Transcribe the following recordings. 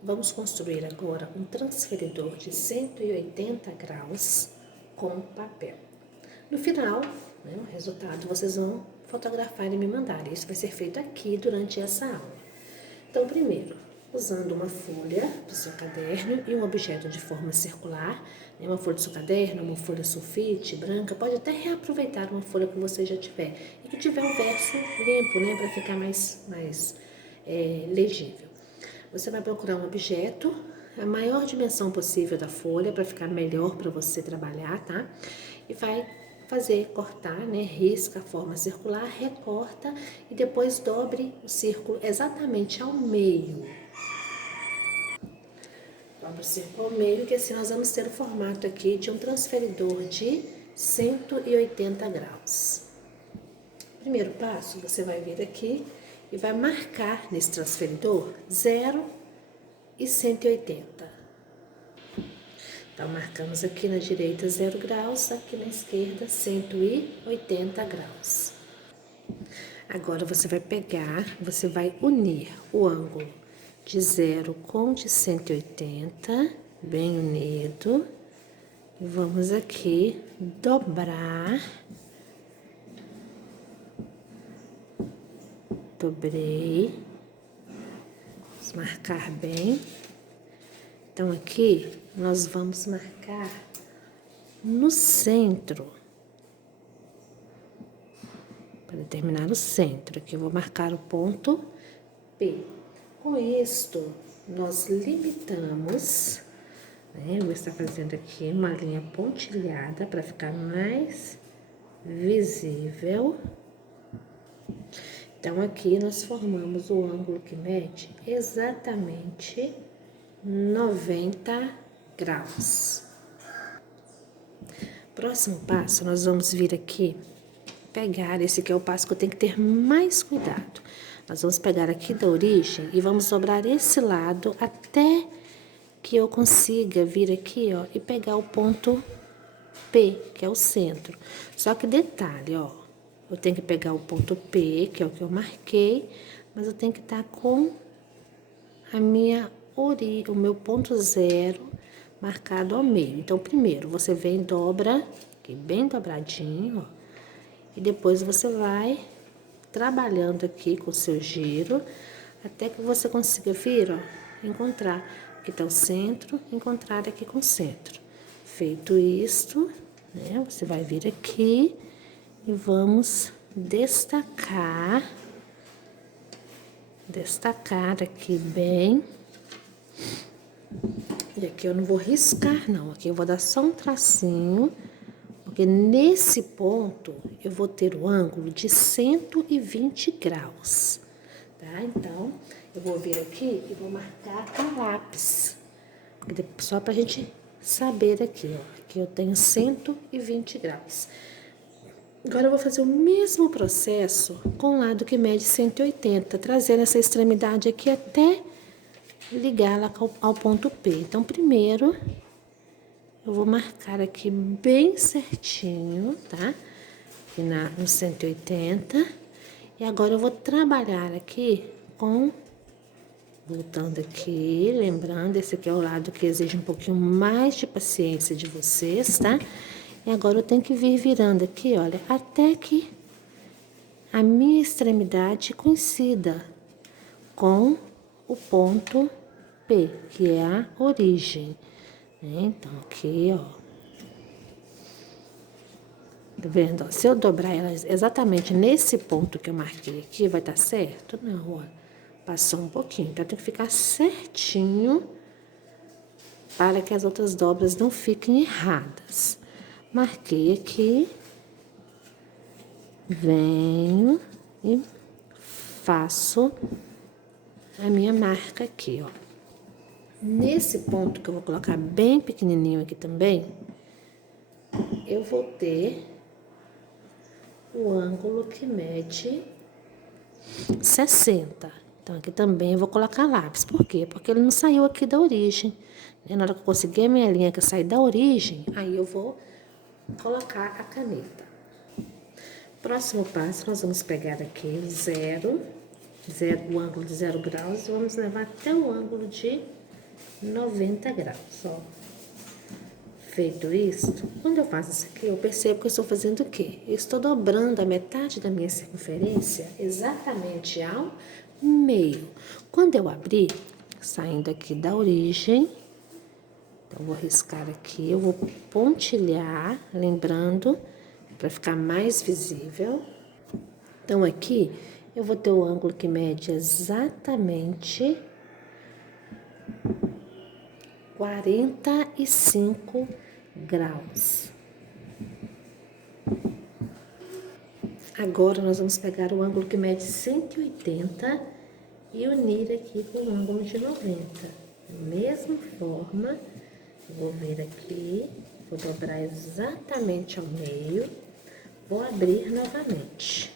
Vamos construir agora um transferidor de 180 graus com papel. No final, o resultado vocês vão fotografar e me mandar. Isso vai ser feito aqui durante essa aula. Então, primeiro, usando uma folha do seu caderno e um objeto de forma circular, uma folha do seu caderno, uma folha sulfite, branca, pode até reaproveitar uma folha que você já tiver e que tiver um verso limpo, para ficar mais legível. Você vai procurar um objeto, a maior dimensão possível da folha para ficar melhor para você trabalhar, tá? E vai cortar, risca a forma circular, recorta e depois dobre o círculo exatamente ao meio. Dobra o círculo ao meio, que assim nós vamos ter o formato aqui de um transferidor de 180 graus. Primeiro passo, você vai vir aqui e vai marcar nesse transferidor 0 e 180. Então, marcamos aqui na direita 0 graus, aqui na esquerda 180 graus. Agora, você vai unir o ângulo de 0 com de 180, bem unido. E vamos aqui dobrar. Dobrei. Vamos marcar bem. Então, aqui nós vamos marcar no centro. Para determinar o centro, aqui eu vou marcar o ponto P. Com isto, nós limitamos, eu vou estar fazendo aqui uma linha pontilhada para ficar mais visível. Então, aqui nós formamos o ângulo que mede exatamente 90 graus. Próximo passo, nós vamos vir aqui, pegar, esse aqui é o passo que eu tenho que ter mais cuidado. Nós vamos pegar aqui da origem e vamos dobrar esse lado até que eu consiga vir aqui, ó, e pegar o ponto P, que é o centro. Só que detalhe, ó, eu tenho que pegar o ponto P, que é o que eu marquei, mas eu tenho que estar com o meu ponto 0 marcado ao meio. Então, primeiro, você vem e dobra, aqui bem dobradinho, ó, e depois você vai trabalhando aqui com o seu giro, até que você consiga vir, ó, encontrar. Aqui tá o centro, encontrar aqui com o centro. Feito isto, você vai vir aqui e vamos destacar aqui bem. E aqui eu não vou riscar, não. Aqui eu vou dar só um tracinho, porque nesse ponto eu vou ter o ângulo de 120 graus, tá? Então, eu vou vir aqui e vou marcar a lápis, só pra gente saber aqui, ó. Aqui eu tenho 120 graus. Agora, eu vou fazer o mesmo processo com o lado que mede 180, trazendo essa extremidade aqui até ligar lá ao ponto P. Então, primeiro, eu vou marcar aqui bem certinho, tá? Aqui no 180. E agora, eu vou trabalhar aqui voltando aqui, lembrando, esse aqui é o lado que exige um pouquinho mais de paciência de vocês, tá? E agora eu tenho que vir virando aqui, olha, até que a minha extremidade coincida com o ponto P, que é a origem. Então, aqui, ó. Tá vendo? Ó, se eu dobrar ela exatamente nesse ponto que eu marquei aqui, vai estar certo? Não, ó. Passou um pouquinho. Então, tem que ficar certinho para que as outras dobras não fiquem erradas. Marquei aqui, venho e faço a minha marca aqui, ó. Nesse ponto que eu vou colocar bem pequenininho aqui também, eu vou ter o ângulo que mede 60. Então, aqui também eu vou colocar lápis. Por quê? Porque ele não saiu aqui da origem. Na hora que eu conseguir a minha linha que sair da origem, aí eu vou colocar a caneta. Próximo passo, nós vamos pegar aqui o ângulo de 0 graus e vamos levar até o ângulo de 90 graus, ó. Feito isso, quando eu faço isso aqui, eu percebo que eu estou fazendo o quê? Eu estou dobrando a metade da minha circunferência exatamente ao meio. Quando eu abrir, saindo aqui da origem, então, eu vou riscar aqui, eu vou pontilhar, lembrando, para ficar mais visível. Então, aqui, eu vou ter o ângulo que mede exatamente 45 graus. Agora, nós vamos pegar o ângulo que mede 180 e unir aqui com o ângulo de 90. Da mesma forma, vou vir aqui, vou dobrar exatamente ao meio, vou abrir novamente.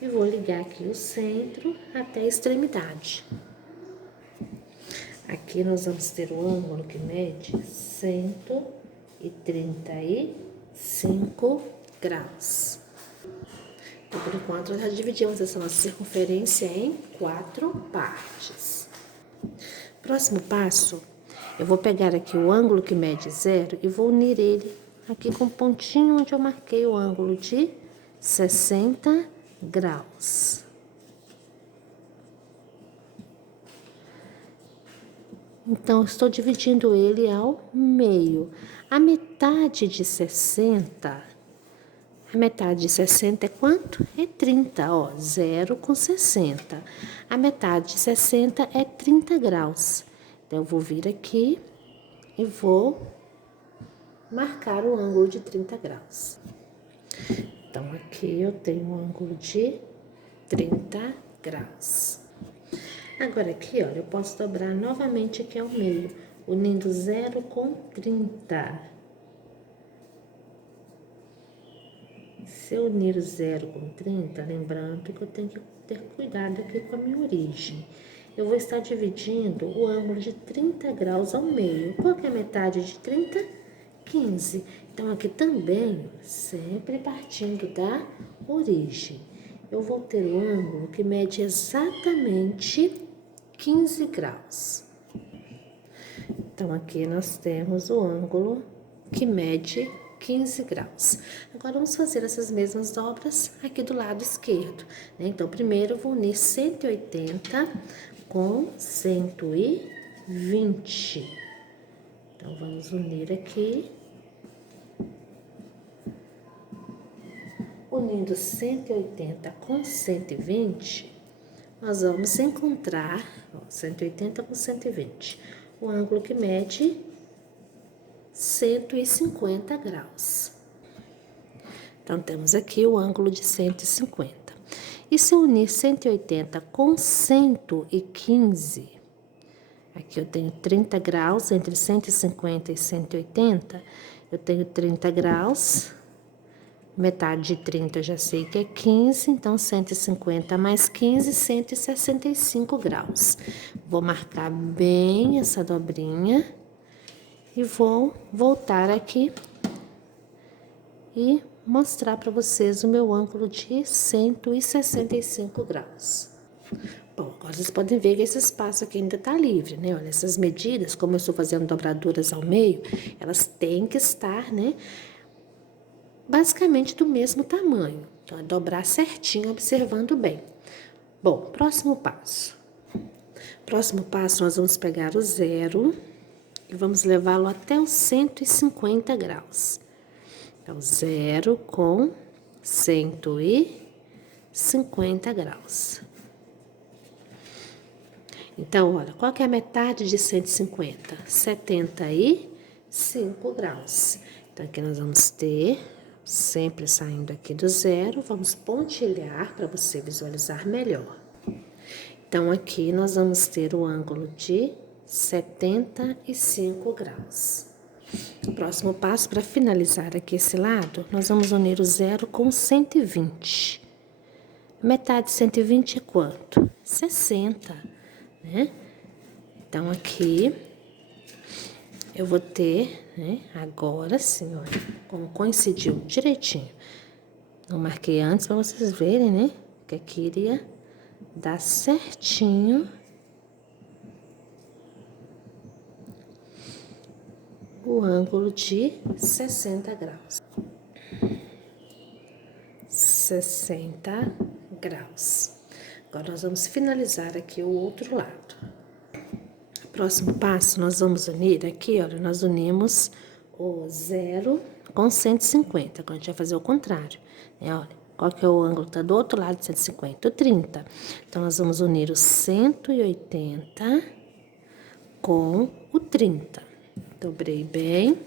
E vou ligar aqui o centro até a extremidade. Aqui nós vamos ter o ângulo que mede 135 graus. Então, por enquanto, nós já dividimos essa nossa circunferência em 4 partes. Próximo passo, eu vou pegar aqui o ângulo que mede 0 e vou unir ele aqui com o pontinho onde eu marquei o ângulo de 60 graus. Então, estou dividindo ele ao meio. A metade de 60 é quanto? É 30, ó, 0 com 60. A metade de 60 é 30 graus. Então, eu vou vir aqui e vou marcar o ângulo de 30 graus. Então, aqui eu tenho um ângulo de 30 graus. Agora aqui, olha, eu posso dobrar novamente aqui ao meio, unindo 0 com 30. Se eu unir o 0 com 30, lembrando que eu tenho que ter cuidado aqui com a minha origem. Eu vou estar dividindo o ângulo de 30 graus ao meio. Qual que é a metade de 30? 15. Então, aqui também, sempre partindo da origem, eu vou ter o ângulo que mede exatamente 15 graus. Então, aqui nós temos o ângulo que mede 15 graus. Agora, vamos fazer essas mesmas dobras aqui do lado esquerdo, né? Então, primeiro eu vou unir 180 com 120. Então, vamos unir aqui. Unindo 180 com 120, nós vamos encontrar, ó, 180 com 120, o ângulo que mede 150 graus. Então, temos aqui o ângulo de 150. E se eu unir 180 com 115, aqui eu tenho 30 graus, entre 150 e 180, eu tenho 30 graus, metade de 30 eu já sei que é 15, então 150 mais 15, 165 graus. Vou marcar bem essa dobrinha e vou voltar aqui e mostrar para vocês o meu ângulo de 165 graus. Bom, agora vocês podem ver que esse espaço aqui ainda tá livre, né? Olha, essas medidas, como eu estou fazendo dobraduras ao meio, elas têm que estar, né, basicamente do mesmo tamanho. Então, é dobrar certinho, observando bem. Bom, próximo passo. Próximo passo, nós vamos pegar o 0 e vamos levá-lo até os 150 graus. Então, 0 com 150 graus. Então, olha, qual que é a metade de 150? 75 graus. Então, aqui nós vamos ter, sempre saindo aqui do 0, vamos pontilhar para você visualizar melhor. Então, aqui nós vamos ter o ângulo de 75 graus. Próximo passo, para finalizar aqui esse lado, nós vamos unir o 0 com 120. Metade de 120 é quanto? 60, né? Então, aqui eu vou ter, né, agora sim, olha, como coincidiu direitinho. Não marquei antes para vocês verem, né, que aqui iria dar certinho o ângulo de 60 graus. 60 graus. Agora, nós vamos finalizar aqui o outro lado. Próximo passo, nós vamos unir aqui, olha, nós unimos o 0 com 150. Agora, a gente vai fazer o contrário, né? Olha, qual que é o ângulo que tá do outro lado de 150? O 30. Então, nós vamos unir o 180 com o 30. Dobrei bem.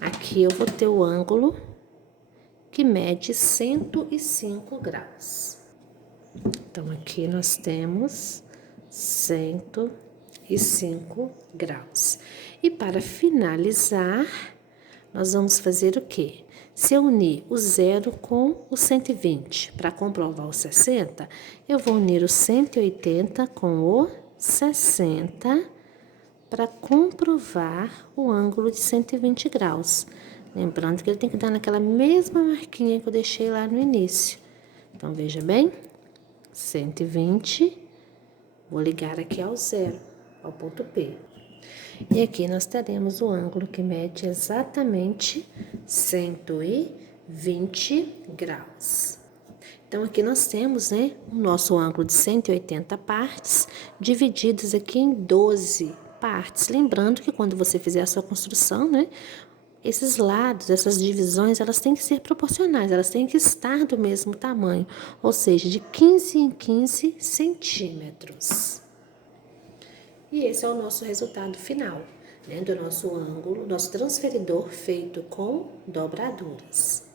Aqui eu vou ter o ângulo que mede 105 graus. Então, aqui nós temos 105 graus. E para finalizar, nós vamos fazer o quê? Se eu unir o 0 com o 120 para comprovar o 60, eu vou unir o 180 com o 60 para comprovar o ângulo de 120 graus. Lembrando que ele tem que dar naquela mesma marquinha que eu deixei lá no início. Então, veja bem, 120, vou ligar aqui ao 0, ao ponto P. E aqui nós teremos o ângulo que mede exatamente 120 graus. Então, aqui nós temos, né, o nosso ângulo de 180 partes, divididas aqui em 12 partes. Lembrando que quando você fizer a sua construção, né, esses lados, essas divisões, elas têm que ser proporcionais, elas têm que estar do mesmo tamanho, ou seja, de 15 em 15 centímetros. E esse é o nosso resultado final, né, do nosso ângulo, nosso transferidor feito com dobraduras.